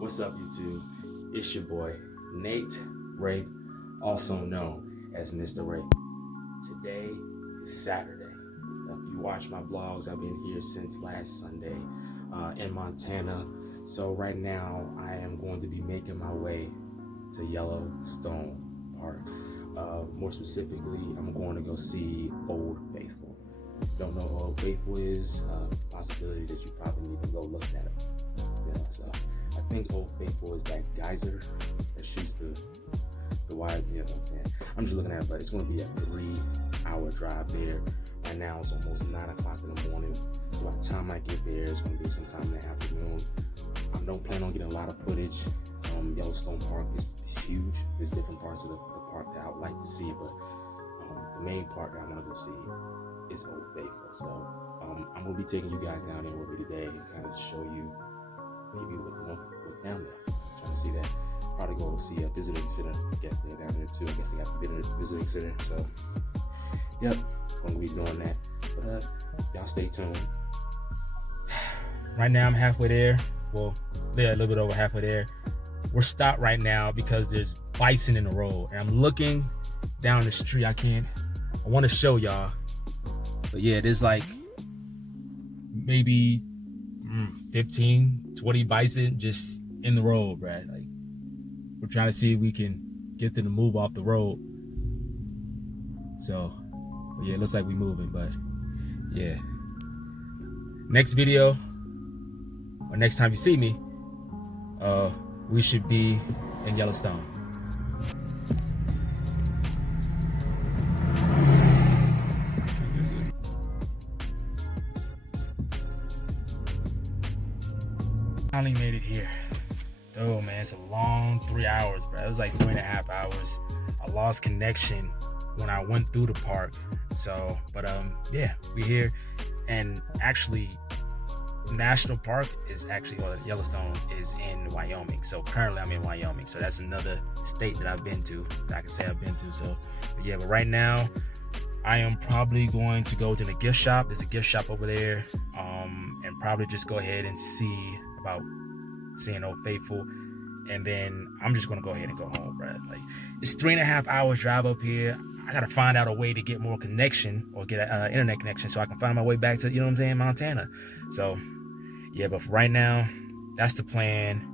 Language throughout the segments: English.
What's up, YouTube? It's your boy, Nate Ray, also known as Mr. Ray. Today is Saturday. If you watch my vlogs, I've been here since last Sunday in Montana. So right now, I am going to be making my way to Yellowstone Park. More specifically, I'm going to go see Old Faithful. Don't know who Old Faithful is? It's a possibility that you probably need to go look that up. Yeah, so I think Old Faithful is that geyser that shoots the wire. You know what I'm saying? I'm just looking at it, but it's going to be a 3-hour drive there. Right now it's almost 9 o'clock in the morning. So by the time I get there, it's going to be sometime in the afternoon. I don't plan on getting a lot of footage. Yellowstone Park is huge. There's different parts of the park that I would like to see, but the main part that I want to go see is Old Faithful. So I'm going to be taking you guys down there with me today and kind of show you maybe what's down there. Trying to see that. Probably go see a visiting center. I guess they're down there too. I guess they got a visiting center. So, yep, going to be doing that. But y'all stay tuned. Right now I'm halfway there. Well, yeah, a little bit over halfway there. We're stopped right now because there's bison in the road. And I'm looking down the street. I want to show y'all. But yeah, there's like maybe 15, 20 bison just in the road, right? Like, we're trying to see if we can get them to move off the road. So, but yeah, it looks like we're moving, but yeah. Next video, or next time you see me, we should be in Yellowstone. Finally made it here. Oh man, it's a long 3 hours, bro. It was like 3.5 hours. I lost connection when I went through the park. So, but yeah, we're here. And actually, National Park is actually, well, Yellowstone is in Wyoming. So currently I'm in Wyoming. So that's another state that I've been to, that I can say I've been to. So, but yeah, but right now, I am probably going to go to the gift shop. There's a gift shop over there. And probably just go ahead and see about seeing Old Faithful, and then I'm just gonna go ahead and go home, bro. Like, it's 3.5 hours drive up here. I gotta find out a way to get more connection or get an internet connection so I can find my way back to, you know what I'm saying, Montana. So yeah, but for right now, that's the plan.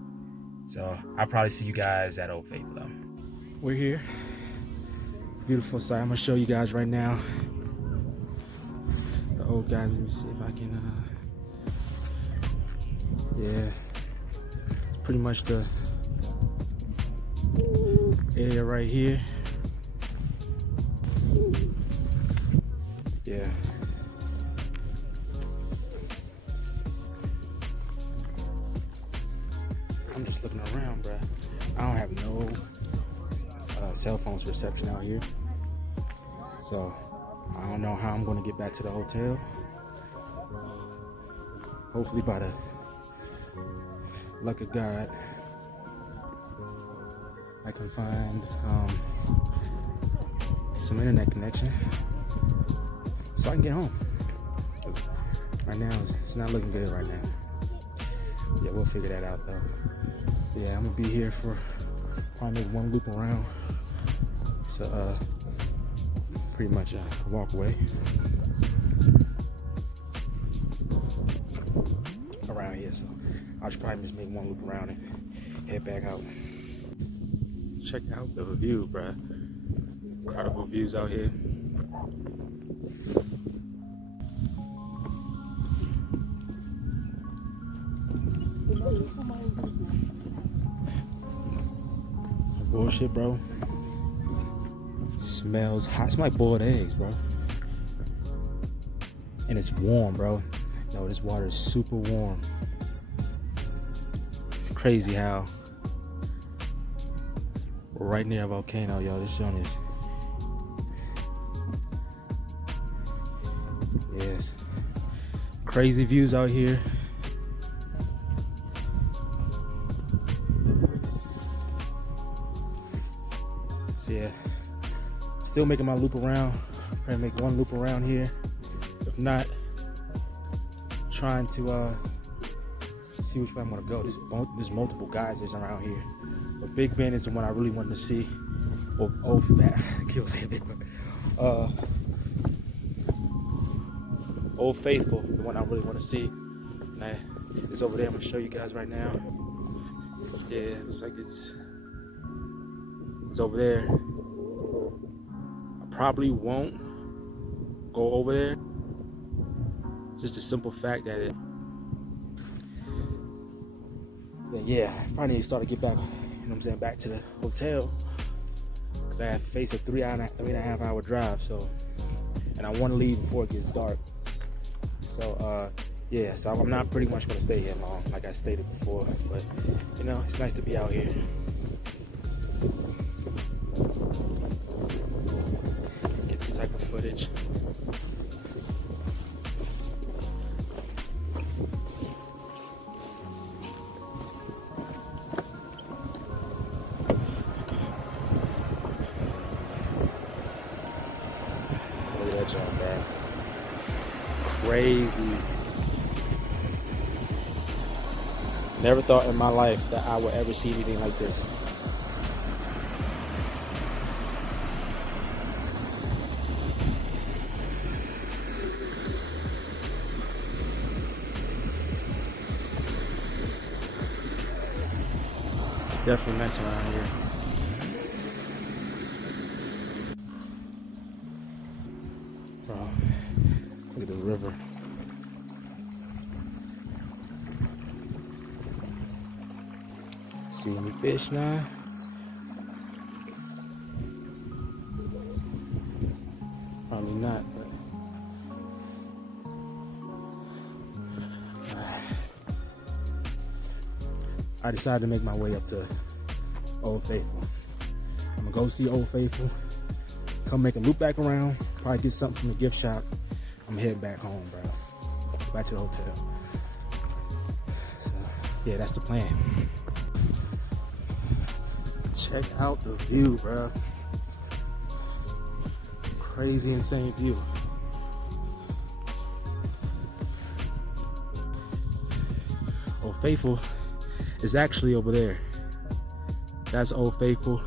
So I'll probably see you guys at Old Faithful though. We're here, beautiful site. I'm gonna show you guys right now the old guys. Let me see if I can yeah, it's pretty much the area right here. Yeah. I'm just looking around, bruh. I don't have no cell phones reception out here. So I don't know how I'm gonna get back to the hotel. Hopefully by the luck of God, I can find some internet connection so I can get home. Right now, it's not looking good right now. Yeah, we'll figure that out though. Yeah, I'm gonna be here for probably make one loop around. It's pretty much a walk away around here, so I should probably just make one loop around and head back out. Check out the view, bruh. Incredible views out here. Bullshit, bro. Smells hot. It's like boiled eggs, bro. And it's warm, bro. No, this water is super warm. It's crazy how we're right near a volcano, yo. This joint is, yes, crazy views out here. So yeah, still making my loop around. Trying to make one loop around here. If not, trying to see see which way I'm gonna go. There's multiple geysers around here, but Big Bend is the one I really wanted to see. Oh, I keep saying Big Bend. Old Faithful, the one I really want to see. Nah, it's over there. I'm gonna show you guys right now. Yeah, it looks like it's over there. I probably won't go over there. Just the simple fact that I probably need to start to get back, you know what I'm saying, back to the hotel. Cause I have to face a 3.5 hour drive, so, and I want to leave before it gets dark. So, so I'm not pretty much gonna stay here long, like I stated before, but you know, it's nice to be out here. Get this type of footage. Look at that jump, bro. Crazy. Never thought in my life that I would ever see anything like this. Definitely nice around here. Bro, look at the river. See any fish now? Probably not, but I decided to make my way up to Old Faithful. I'm gonna go see Old Faithful, come make a loop back around, probably get something from the gift shop. I'm heading back home, bro. Back to the hotel. So, yeah, that's the plan. Check out the view, bro. Crazy, insane view. Old Faithful is actually over there. That's Old Faithful.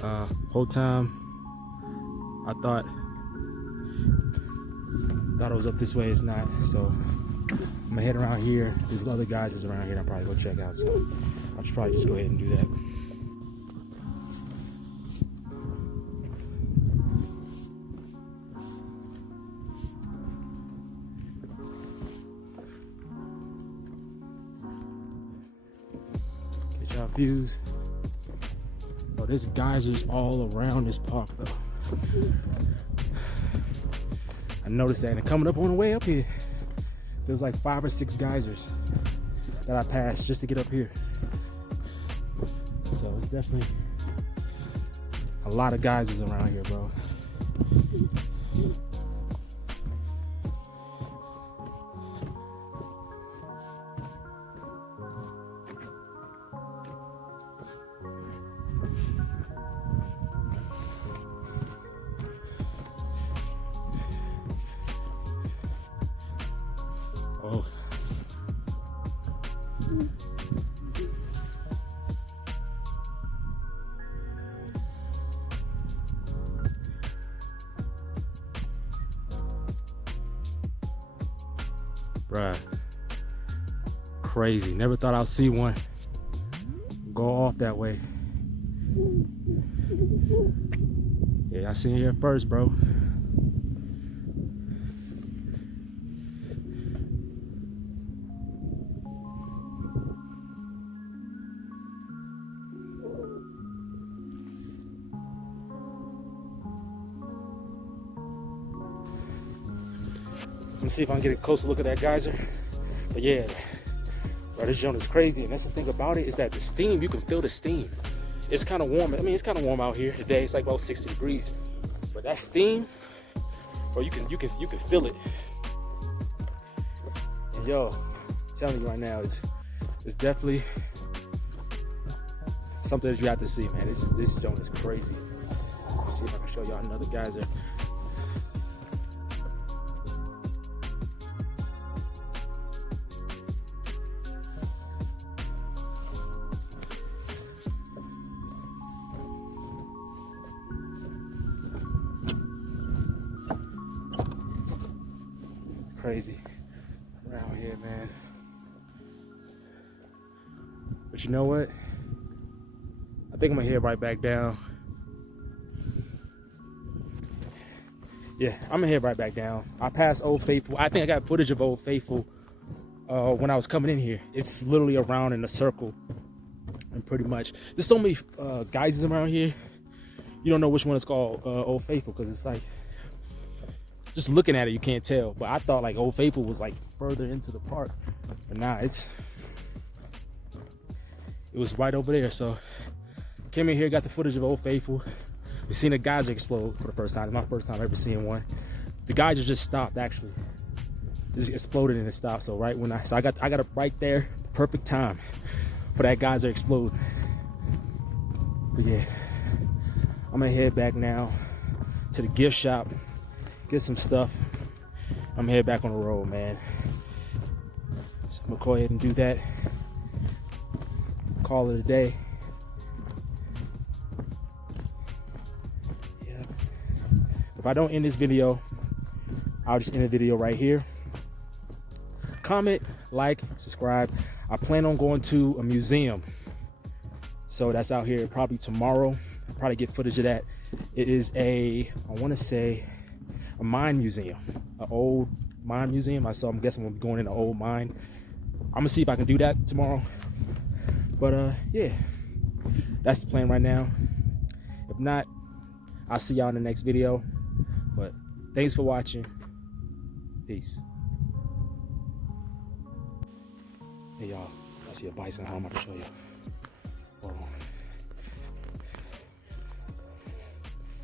Whole time I thought it was up this way. It's not. So I'm gonna head around here. There's other guys that's around here that I'll probably go check out. So I'll probably just go ahead and do that. Get y'all views. Oh, there's geysers all around this park though. I noticed that, and coming up on the way up here, there was like 5 or 6 geysers that I passed just to get up here. So it's definitely a lot of geysers around here, bro. Oh. Bruh. Crazy. Never thought I'd see one go off that way. Yeah, I seen it here first, bro. Let me see if I can get a closer look at that geyser. But yeah, bro, this joint is crazy. And that's the thing about it, is that the steam, you can feel the steam. It's kind of warm. I mean, it's kind of warm out here today. It's like about 60 degrees. But that steam, bro, you can feel it. And yo, I'm telling you right now, it's definitely something that you have to see, man. This joint is crazy. Let's see if I can show y'all another geyser. crazy around here, man. But you know what? I think I'm gonna head right back down. Yeah, I'm gonna head right back down. I passed Old Faithful. I think I got footage of Old Faithful when I was coming in here. It's literally around in a circle, and pretty much there's so many geysers around here. You don't know which one is called Old Faithful because it's like just looking at it you can't tell. But I thought like Old Faithful was like further into the park, but nah, it was right over there. So came in here, got the footage of Old Faithful. We seen a geyser explode for the first time. It's my first time ever seeing one. The geyser just stopped actually. It just exploded and it stopped. So right when I got it right there, the perfect time for that geyser explode. But yeah, I'm gonna head back now to the gift shop, get some stuff. I'm gonna head back on the road, man. So I'm gonna go ahead and do that. Call it a day. Yeah. If I don't end this video, I'll just end the video right here. Comment, like, subscribe. I plan on going to a museum. So that's out here probably tomorrow. I'll probably get footage of that. It is I want to say a mine museum, an old mine museum. I'm guessing we'll be going in an old mine. I'm gonna see if I can do that tomorrow. But yeah, that's the plan right now. If not, I'll see y'all in the next video. But thanks for watching. Peace. Hey y'all, I see a bison. I'm about to show you. Hold on.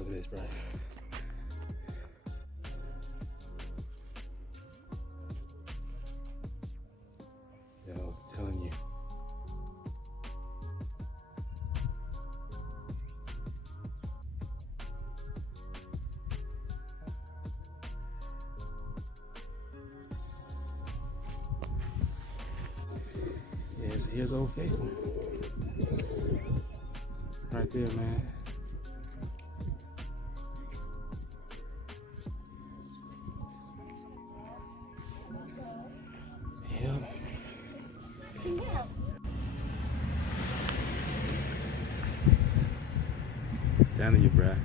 Look at this, bro. Yo, I'm telling you. Yes, here's Old Faithful. Right there, man. Yep. Down to you, bruh.